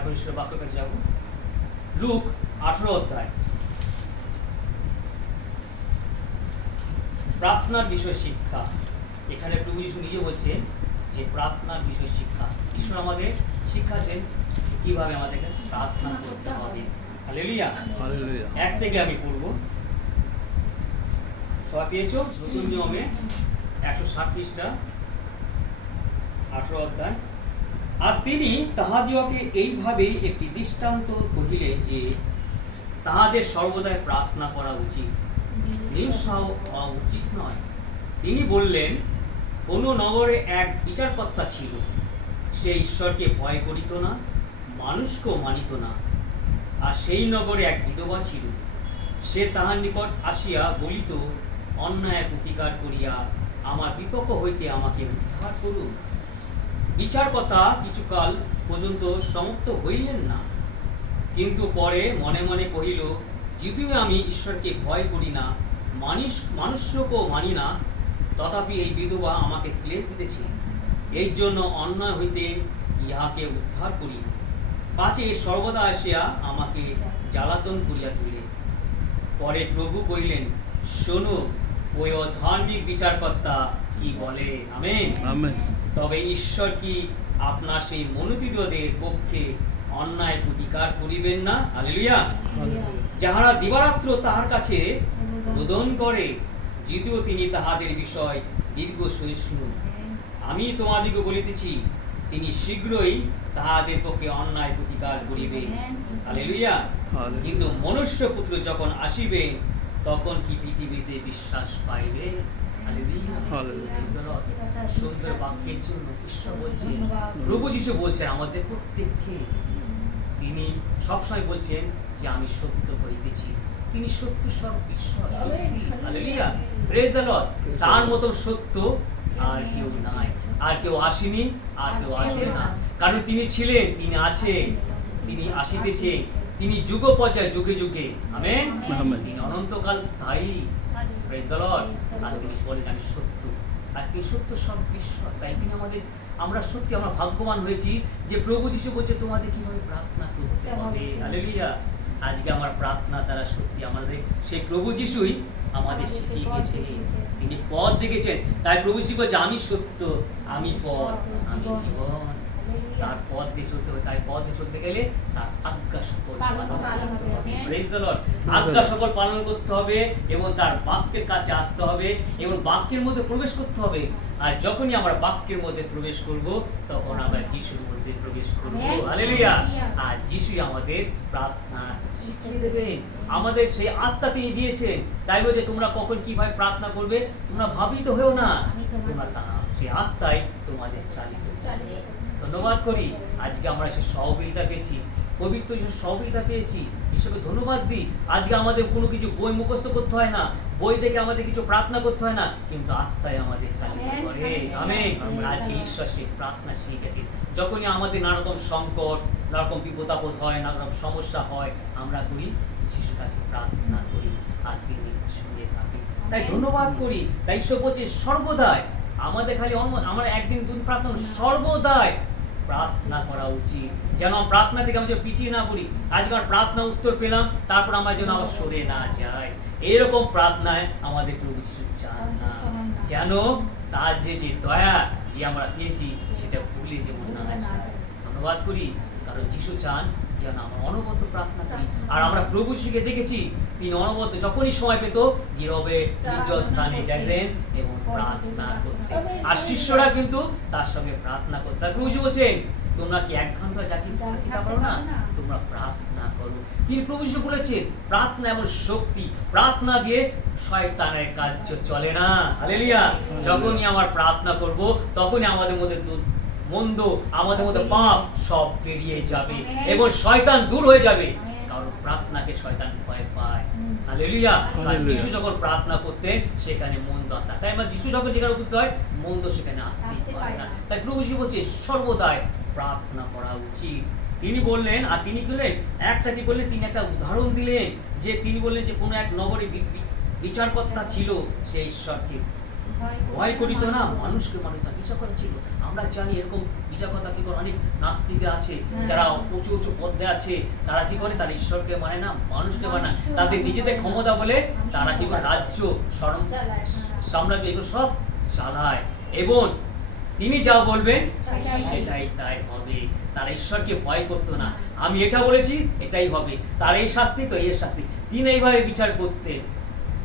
এখন ঈশ্বরের বাক্যের কাছে যাব। লুক 18 অধ্যায়, প্রার্থনার বিষয় শিক্ষা। এখানে প্রভু যীশু নিজে বলছেন যে প্রার্থনার বিষয় শিক্ষা। ঈশ্বর আমাদের শিখাচ্ছেন কিভাবে আমাদেরকে প্রার্থনা করতে হবে। হালেলুয়া। এক থেকে আমি পড়ব। সবাই পেয়েছ? নতুন নিয়মে 160 পৃষ্ঠা, 18 অধ্যায়। আর তিনি তাহাদিওকে এইভাবেই একটি দৃষ্টান্ত কহিলেন যে তাহাদের সর্বদাই প্রার্থনা করা উচিত, নিরুৎসাহ হওয়া উচিত নয়। তিনি বললেন, কোন নগরে এক বিচারকর্তা ছিল, সে ঈশ্বরকে ভয় করিত না, মানুষকেও মানিত না। আর সেই নগরে এক বিধবা ছিল, সে তাহার নিকট আসিয়া বলিত, অন্যায় প্রতিকার করিয়া আমার বিপক্ষ হইতে আমাকে উদ্ধার করুন। বিচারকর্তা কিছুকাল পর্যন্ত সমর্থ হইলেন না, কিন্তু পরে মনে মনে কহিল, যদিও আমি ঈশ্বরকে ভয় করি না, মানুষ্যকেও মানি না, তথাপি এই বিধবা আমাকে ক্লেশ দিতেছে, এই জন্য অন্যায় হইতে ইহাকে উদ্ধার করি, পাছে সর্বদা আসিয়া আমাকে জ্বালাতন করিয়া তুলে। পরে প্রভু কহিলেন, শোনো, ওই অধার্মিক বিচারকর্তা কি বলে। আমেন। তবে ঈশ্বর কি আপনার সেই মনোনীতদের পক্ষে অন্যায় প্রতিকার করিবেন না? হালেলুয়া। যাহারা দিবারাত্র তাহার কাছে রোদন করে, যদিও তিনি তাহাদের বিষয় দীর্ঘ সহিষ্ণু। আমি তোমাদিগকে বলিতেছি, তিনি শীঘ্রই তাহাদের পক্ষে অন্যায় প্রতিকার করিবেন। হালেলুয়া। কিন্তু মনুষ্যপুত্র যখন আসিবেন, তখন কি পৃথিবীতে বিশ্বাস পাইবে? সুন্দর বাক্যের জন্য ঈশ্বর বলছেন, প্রভু যীশু বলছেন আমাদের প্রত্যেককে, তিনি সবসময় বলছেন যে আমি সত্য করিতেছি। তিনি সত্য স্বরূপ ঈশ্বর, সত্যি। Hallelujah, praise the Lord. তার মতো সত্য আর কেউ নাই, আর কেউ আসেনি, আর কেউ আসবে না। কারণ তিনি ছিলেন, তিনি আছেন, তিনি আসিতেছে, তিনি যুগ পর্যায়ে যুগে যুগে। আমেন। তিনি অনন্তকাল স্থায়ী। Praise the Lord. আর তিনি বলে আমি সত্য, আর তিনি সত্য স্বরূপ ঈশ্বর। তাই তিনি আমরা সত্যি আমরা ভাগ্যবান হয়েছি যে প্রভু যীশু বলছে তোমাদের কিভাবে প্রার্থনা করতে হবে। হালেলুয়া। আজকে আমার প্রার্থনা তারা সত্যি আমাদের সেই প্রভু যীশুই আমাদের শিখিয়ে গেছেন, তিনি পথ দেখেছেন। তাই প্রভু যীশু বলছে আমি সত্য, আমি পথ, আমি জীবন। তার পথ দিয়ে চলতে হবে। তাই পথ দিয়ে চলতে গেলে তার আজ্ঞা সকল পালন করতে হবে। Praise the Lord. আজ্ঞা সকল পালন করতে হবে এবং তার বাক্যের কাছে আসতে হবে এবং বাক্যের মধ্যে প্রবেশ করতে হবে। আর যখনই আমরা বাক্যের মধ্যে প্রবেশ করব, তখন আমরা যিশুর মধ্যে প্রবেশ করব। হালেলুয়া। আর যিশুই আমাদের প্রার্থনা শিখিয়ে দেবেন। আমাদের সেই আত্মা তিনি দিয়েছেন। তাই বলছে তোমরা কখন কিভাবে প্রার্থনা করবে তোমরা ভাবিত হয়েও না, তোমরা সেই আত্মাই তোমাদের চালিত। ধন্যবাদ করি আজকে আমরা সে সহযোগিতা পেয়েছি, পবিত্র সহযোগিতা পেয়েছি। ঈশ্বরকে ধন্যবাদ দিই। আজকে আমাদের কোনো কিছু বই মুখস্থ করতে হয় না, বই থেকে আমাদের কিছু প্রার্থনা করতে হয় না, কিন্তু আত্মাই আমাদের চালিত করে। আমেন। আজকে ঈশ্বর সেই প্রার্থনা শিখেছি। যখনই আমাদের নানা রকম সংকট, নানা রকম বিপদ আপদ হয়, নানা রকম সমস্যা হয়, আমরা করি শিশুর কাছে প্রার্থনা করি, আর তিনি শুনে থাকি। তাই ধন্যবাদ করি। তাই ঈশ্বর বলছে সর্বদাই আমাদের খালি আমরা একদিন দুদিন প্রার্থনা, সর্বদাই প্রার্থনা করা উচিত, যেন প্রার্থনা থেকে আমরা পিছিয়ে না পড়ি। আজকে আমার প্রার্থনা উত্তর পেলাম, তারপর আমার যেন আবার সরে না যায়। এরকম প্রার্থনায় আমাদের প্রভু যীশু চান না, যেন তার যে দয়া যে আমরা পেয়েছি সেটা ভুলে যেমন না যায়। ধন্যবাদ করি, কারণ যীশু চান যেন আমরা অনবরত প্রার্থনা করি। আর আমরা প্রভু যীশুকে দেখেছি, তিনি অনবরত যখনই সময় পেত নীরবে নির্জন স্থানে যাইতেন এবং প্রার্থনা করতেন। আর শিষ্যরা কিন্তু তার সঙ্গে প্রার্থনা করতেন। প্রভু যীশু বলছেন তোমরা কি এক ঘন্টা থাকিতে পারো না? তোমরা প্রার্থনা করো। তিনি প্রভু যীশু বলেছেন প্রার্থনা এমন শক্তি, প্রার্থনা দিয়ে শয়তানের কার্য চলে না। হালেলুয়া। যখনই আমরা প্রার্থনা করব, তখনই আমাদের মধ্যে মন্দ, আমাদের মধ্যে পাপ সব বেরিয়ে যাবে এবং শয়তান দূর হয়ে যাবে। কারণ প্রার্থনাকে শয়তান ভয় পায়। হালেলুয়া। যিশু যখন প্রার্থনা করতেন সেখানে মন্দ আসতে, তাই আমরা যিশু যখন যেখানে উপস্থিত হয় মন্দ সেখানে আসতে পারে না। তাই প্রভু যীশু বলছে সর্বদাই প্রার্থনা করা উচিত। তিনি বললেন, আর তিনি বললেন একটা কি বললেন, তিনি একটা উদাহরণ দিলেন যে তিনি বললেন যে কোনো এক নগরে বিচারকর্তা ছিল, সে ঈশ্বরকে ভয় করিত না, মানুষকে মানিত না। বিচার কথা ছিল। আমরা জানি এরকম বিচার কথা কি করে, অনেক নাস্তিকরা আছে যারা উঁচু উঁচু পদে আছে, তারা কি করে, তারা ঈশ্বরকে মানে না, মানুষকে মানে না, তাদের নিজেদের ক্ষমতা বলে তারা কি করে রাজ্য সাম্রাজ্য এগুলো সব চালায়, এবং তিনি যা বলবেন সেটাই তাই হবে। তারা ঈশ্বরকে ভয় করতো না, আমি এটা বলেছি এটাই হবে, তার এই শাস্তি তো এই শাস্তি, তিনি এইভাবে বিচার করতেন।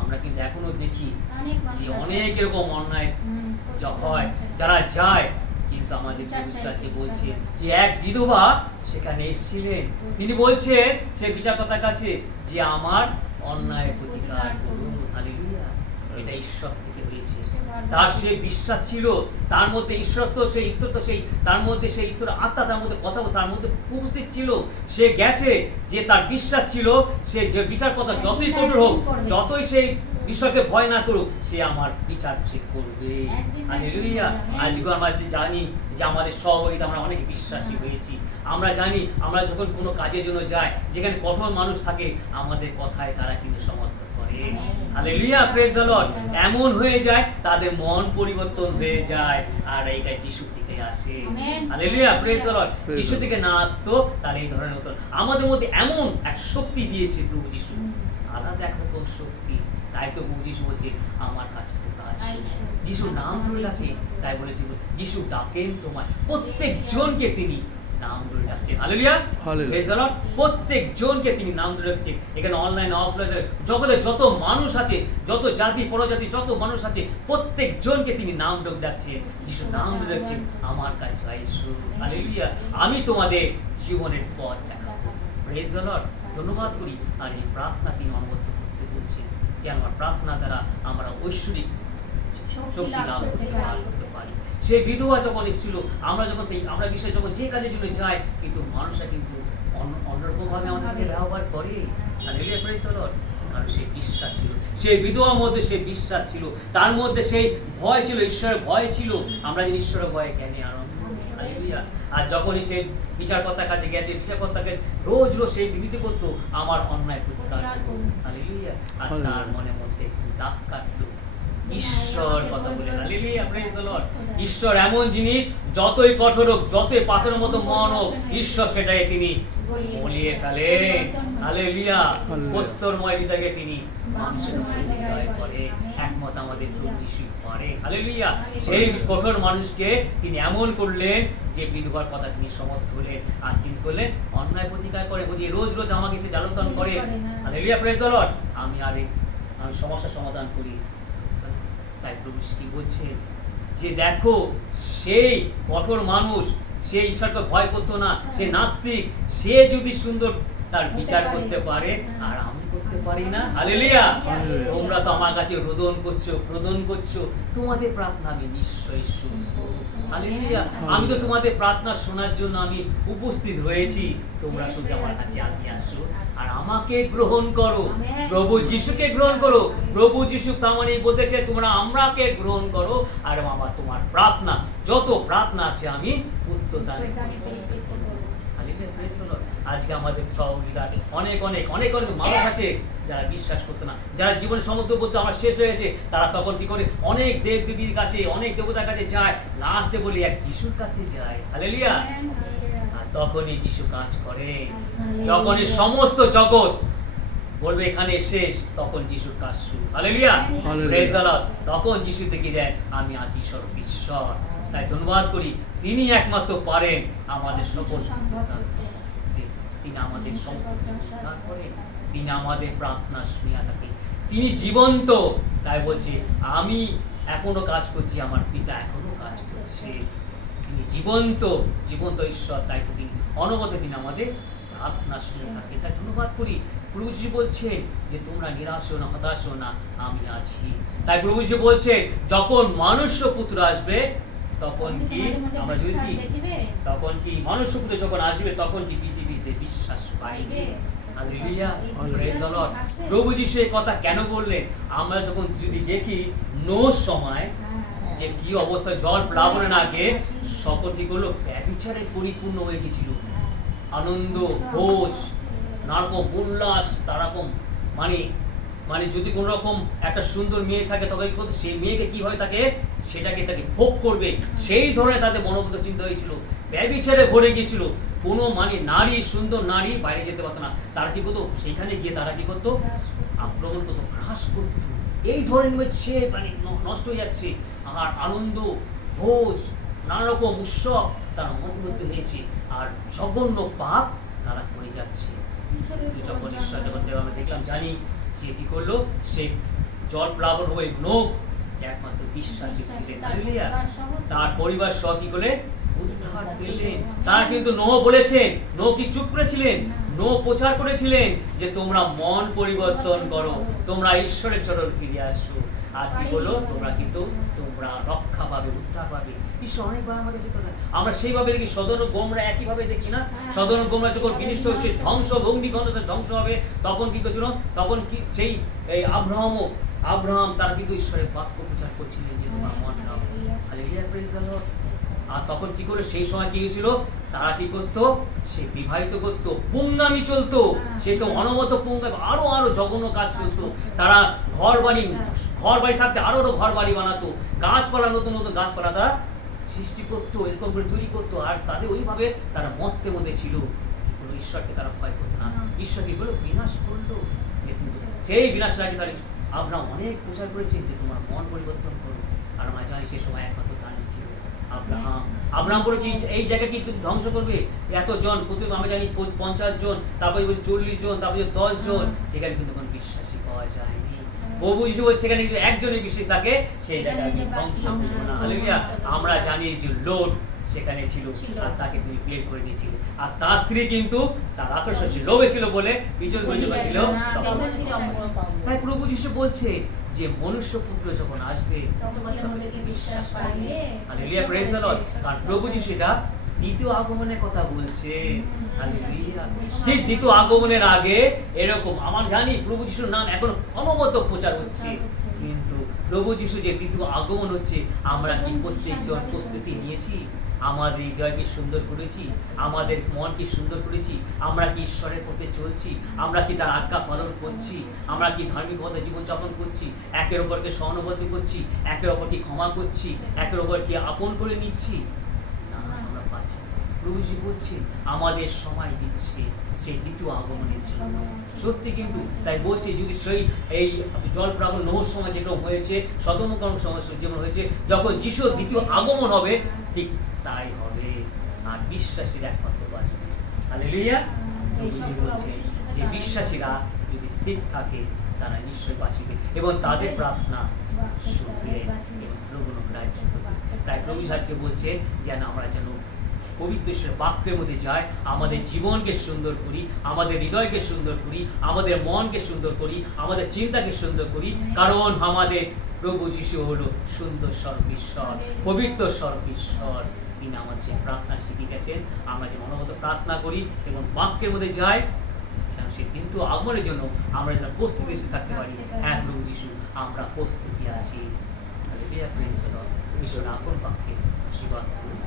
আমরা কিন্তু এখনো দেখি যে অনেক এরকম অন্যায় যা হয়, যারা যায়, কিন্তু আমাদের আজকে বলছে যে এক বিধবা সেখানে এসেছিলেন, তিনি বলছেন সে বিচারকর্তার কাছে যে আমার অন্যায় প্রতিকার করুন। হালেলুয়া, এটা ঈশ্বর থেকে হয়েছে। তার সে বিশ্বাস ছিল, তার মধ্যে ঈশ্বরত্ব, সেই ঈশ্বরত্ব, সেই তার মধ্যে সেই ঈশ্বর আত্মা, তার মধ্যে কথা তার মধ্যে উপস্থিত ছিল। সে গেছে যে তার বিশ্বাস ছিল, সে যে বিচারকর্তা যতই কঠোর হোক, যতই সেই ঈশ্বরকে ভয় না করুক, সে আমার বিচার সে করবে। হালেলুয়া। আজকে আমরা জানি যে আমাদের সহযোগিতা, আমরা অনেক বিশ্বাসী হয়েছি। আমরা জানি আমরা যখন কোনো কাজের জন্য যাই, যেখানে কঠোর মানুষ থাকে, আমাদের কথায় তারা কিন্তু সমর্থন করে। Hallelujah, praise the Lord. এমন হয়ে যায় তাদের মন পরিবর্তন হয়ে যায়, আর এইটা যিশু থেকে আসে। Hallelujah, praise the Lord. যিশু থেকে না আসতো তাহলে এই ধরনের হতো। আমাদের মধ্যে এমন এক শক্তি দিয়েছে প্রভু যিশু, আলাদা একরকম শক্তি। তাই তো প্রভু যিশু বলছে আমার কাছে তোমরা আসো। যিশু নাম ধরে ডাকে, তাই বলেছে যিশু ডাকেন তোমায়। প্রত্যেক জনকে তিনি নাম ধরে ডাকছেন। Hallelujah, praise the Lord. প্রত্যেক জনকে তিনি নাম ধরে ডাকছেন। এখানে অনলাইন অফলাইন জগতে যত মানুষ আছে, যত জাতি প্রজাতি যত মানুষ আছে, প্রত্যেক জনকে তিনি নাম ধরে ডাকছেন। যিশু নাম ধরে ডাকছেন আমার কাছে আসো। হালেলুয়া, আমি তোমাদের জীবনের পথ দেখাবো। Praise the Lord. ধন্যবাদ করি। আর এই প্রার্থনা তিনি অনুগত করতে বলছেন যে আমার প্রার্থনা দ্বারা আমরা ঐশ্বরিক শক্তি লাভ করতে পারি। সে বিধবা যখন এসেছিল, আমরা যখন আমরা বিষয়ে যখন যে কাজের জন্য যাই, কিন্তু মানুষরা কিন্তু অন্যরকম ভাবে আমাদের সাথে ব্যবহার করে। Hallelujah, praise the Lord. কারণ সে বিশ্বাস ছিল, সেই বিধবার মধ্যে সে বিশ্বাস ছিল, তার মধ্যে সেই ভয় ছিল, ঈশ্বরের ভয় ছিল। আমরা যে ঈশ্বরের ভয়ে জ্ঞানে আনন্দ। হালেলুয়া। আর যখনই সে বিচারকর্তার কাছে গেছে, বিচারকর্তাকে রোজ রোজ সে বিবৃতি করতো আমার অন্যায় প্রতিকার করুন। হালেলুয়া। আর তার মনের মধ্যে দাগ কাটলো ঈশ্বর কথা বলে। Hallelujah, praise the Lord. ঈশ্বর এমন জিনিস, যতই কঠোর হোক, যতই পাথরের মতো মন হোক, ঈশ্বর সেটাকে তিনি গলিয়ে ফেলেন। হালেলুয়া। প্রস্তরময় হৃদয়কে তিনি মাংসের উপরে হৃদয় করে, একমত আমাদের প্রভু যিশু করে। হালেলুয়া। সেই কঠোর মানুষকে তিনি এমন করলেন যে বিধবার কথা তিনি সমর্থ হলেন, আর তিনি করলেন অন্যায় প্রতিকার করে, বুঝি রোজ রোজ আমাকে সে জ্বালাতন করে। Hallelujah, praise the Lord. আমি সমস্যার সমাধান করি। তাই প্রভু কি বলছেন যে দেখো, সেই কঠোর মানুষ, সে ঈশ্বরকে ভয় করতো না, সে নাস্তিক, সে যদি সুন্দর তার বিচার করতে পারে, আর আমি করতে পারি না। হালেলুয়া। তোমরা তো আমার কাছে রোদন করছো, তোমাদের প্রার্থনা আমি নিশ্চয়ই শুনবো। হালেলুয়া। আমি তো তোমাদের প্রার্থনা শোনার জন্য আমি উপস্থিত হয়েছি। তোমরা শুধু আমার কাছে আগিয়ে আসো আর আমাকে গ্রহণ করো, প্রভু যিশুকে গ্রহণ করো। প্রভু যিশু তার মানে বলতেছে তোমরা আমরাকে গ্রহণ করো, আর আমার তোমার প্রার্থনা যত প্রার্থনা আছে আমি উত্তর দান করব। Hallelujah, praise the Lord. আজকে আমাদের সহযোগিতা অনেক অনেক অনেক অনেক মানুষ আছে যারা বিশ্বাস করতো না, যারা জীবনে সমস্ত বলতে আমার শেষ হয়ে গেছে, তারা তখন কি করে অনেক দেব দেবীর কাছে, অনেক দেবতার কাছে যায়, লাস্টে বলি এক যিশুর কাছে যায়। হালেলুয়া। আর তখনই যিশু কাজ করে, যখনই সমস্ত জগৎ বলবে এখানে শেষ, তখন যিশুর কাজ শুরু। Hallelujah, praise the Lord. তখন যিশু দেখে যায় আমি আজ ঈশ্বর। তাই ধন্যবাদ করি, তিনি একমাত্র পারেন আমাদের সকল, তিনি আমাদের সমস্ত উদ্ধার করেন, তিনি আমাদের প্রার্থনা শুনিয়া থাকেন, তিনি জীবন্ত। তাই বলছে আমি এখনো কাজ করছি, আমার পিতা এখনো কাজ করছে। তিনি জীবন্ত ঈশ্বর। তাই তো তিনি অনবরত তিনি আমাদের প্রার্থনা শুনে থাকে। তাই ধন্যবাদ করি। প্রভুজি বলছেন যে তোমরা নিরাশ হও না, হতাশ হও না, আমি আছি। তাই প্রভুজি বলছে যখন মনুষ্য পুত্র আসবে তখন কি আমরা বুঝছি, তখন কি মনুষ্য পুত্র যখন আসবে তখন কি পৃথিবীতে বিশ্বাস পাইবে। Hallelujah, praise the Lord. প্রভুজি সেই কথা কেন বললেন? আমরা যখন যদি দেখি নোর সময় যে কি অবস্থা, জল প্লাবনের আগে সকল কি করলো, ব্যভিচারে পরিপূর্ণ হয়ে গেছিল। আনন্দ, ভোজ, নারকম উল্লাস, তারকম মানে মানে যদি কোনো রকম একটা সুন্দর মেয়ে থাকে তবে কি করতো, সেই মেয়েকে কিভাবে সেটাকে তাকে ভোগ করবে, সেই ধরনের তাদের মনোগত চিন্তা হয়েছিল। ব্যভিচারে ভরে গিয়েছিল। কোনো মানে নারী, সুন্দর নারী বাইরে যেতে পারতো না। তারা কি করতো, সেইখানে গিয়ে তারা কি করতো, আক্রমণ করতো, গ্রাস করতো। এই ধরনের মধ্যে মানে নষ্ট হয়ে যাচ্ছে। আর আনন্দ, ভোজ, নানা রকম উৎসব তারা মধ্যবর্তী হয়েছে, আর জঘন্য পাপ তারা করে যাচ্ছে। কিন্তু যখন ঈশ্বর যখন আমরা দেখলাম, জানি যে কি করলো, সে জল প্লাবন হয়ে নোহ একমাত্র বিশ্বাসী ছিলেন, হালেলুয়া, তার পরিবার সহ কি করে উদ্ধার পেলেন। তারা কিন্তু নোহ বলেছেন, নোহ কি চুপ করেছিলেন? নোহ প্রচার করেছিলেন যে তোমরা মন পরিবর্তন করো, তোমরা ঈশ্বরের চরণ ফিরে আসো। আর কি বলো, তোমরা রক্ষা পাবে, উদ্ধার পাবে। ঈশ্বর অনেকবার আমাদের যেতে হবে। আমরা সেইভাবে দেখি, সদন গোমরা একইভাবে দেখি না? সদন গোমরা যখন বিনিষ্ট হচ্ছে, ধ্বংস ভঙ্গিগণতা ধ্বংস হবে, তখন কি করছিল? তখন কি সেই এই আব্রাহাম তারা কিন্তু ঈশ্বরের বাক্য প্রচার করছিলেন যে তোমার মন নাও, হালেলুয়া, প্রেজ দ্য লর্ড। আর তখন কি করে, সেই সময় কি হয়েছিল, তারা কি করতো, সে বিবাহিত করতো, পুঙ্গামি চলতো, সে তো অনবরত পুঙ্গামি, আরো জঘন্য কাজ চলতো। তারা ঘর বাড়ি থাকতে আরো ঘর বাড়ি বানাতো, গাছপালা, নতুন নতুন গাছপালা তারা সৃষ্টি করতো, এরকম করে তৈরি করতো। আর তাদের ওইভাবে তারা মধ্যে ছিল। কোনো ঈশ্বরকে তারা ভয় করতো না। ঈশ্বর কি করলো, বিনাশ করলো। যে কিন্তু সেই বিনাশ লাগে তার আব্রাহাম অনেক প্রচার করেছেন যে তোমার মন পরিবর্তন করো। আর আমরা জানি সে সময় একমাত্র দাঁড়িয়ে ছিল আব্রাহাম বলেছে, এই জায়গা কি তুমি ধ্বংস করবে? এতজন, প্রথমে আমরা জানি 50 জন, তারপরে বলছে 40 জন, তারপরে 10 জন, সেখানে কিন্তু কোনো বিশ্বাসী পাওয়া যায়নি। প্রভু যিশু বলছে সেখানে যদি একজনই বিশ্বাস থাকে, সেই জায়গা আমি ধ্বংস করবো না, হালেলুয়া। আমরা জানি যে লোট সেখানে ছিল, আর তাকে তুমি বের করে দিয়েছিলে। আর তার স্ত্রী কিন্তু তার আকর্ষণ ছিল, লোভে ছিল বলে পিছন ছিল। তাই প্রভু যিশু বলছে যে মনুষ্য পুত্র যখন আসবে, হালেলুয়া, প্রেজ দ্য লর্ড। কারণ প্রভু যিশু এটা দ্বিতীয় আগমনের কথা বলছে, হালেলুয়া। ঠিক দ্বিতীয় আগমনের আগে এরকম আমরা জানি প্রভু যিশুর নাম এখন অনবরত প্রচার হচ্ছে, কিন্তু প্রভু যিশু যে দ্বিতীয় আগমন হচ্ছে, আমরা কি প্রত্যেকজন প্রস্তুতি নিয়েছি? আমাদের হৃদয়কে সুন্দর করেছি, আমাদের মনকে সুন্দর করেছি, আমরা কি ঈশ্বরের পথে চলছি, আমরা কি তার আজ্ঞা পালন করছি, আমরা কি ধার্মিকতা জীবনযাপন করছি, একের অপরকে সহানুভূতি করছি, একের অপরকে ক্ষমা করছি, একের অপরকে আপন করে নিচ্ছি? না, আমরা পাচ্ছি না। প্রভু যিশু বলছেন আমাদের সময় দিচ্ছে সেই দ্বিতীয় আগমনের জন্য। সত্যি কিন্তু তাই বলছে, যদি সেই এই জল প্লাবন নোহর সময় যেরকম হয়েছে, সদমকরণ সময় যেমন হয়েছে, যখন যিশুর দ্বিতীয় আগমন হবে ঠিক তাই হবে। আর বিশ্বাসীরা একমাত্র বাঁচবে, হালেলুয়া। প্রভু যিশু বলছেন যে বিশ্বাসীরা যদি স্থির থাকে, তারা নিশ্চয়ই বাঁচিবে এবং তাদের প্রার্থনা শুনবে এবং শ্রবণ গ্রাহ্য করবে। তাই প্রভু আজকে বলছেন যেন আমরা যেন পবিত্র বাক্যের মধ্যে যাই, আমাদের জীবনকে সুন্দর করি, আমাদের হৃদয়কে সুন্দর করি, আমাদের মনকে সুন্দর করি, আমাদের চিন্তাকে সুন্দর করি। কারণ আমাদের প্রভু যিশু হলো সুন্দর সর্বেশ্বর, পবিত্র সর্বেশ্বর। তিনি আমাদের সেই প্রার্থনা শিখে গেছেন। আমরা যেন অনবরত প্রার্থনা করি এবং বাক্যের মধ্যে যাই, যেন সে কিন্তু আগমনের জন্য আমরা যেন প্রস্তুতি থাকতে পারি। হ্যাঁ প্রভু যিশু, আমরা প্রস্তুতি আছি। ঈশ্বর আপন বাক্যে আশীর্বাদ করুন।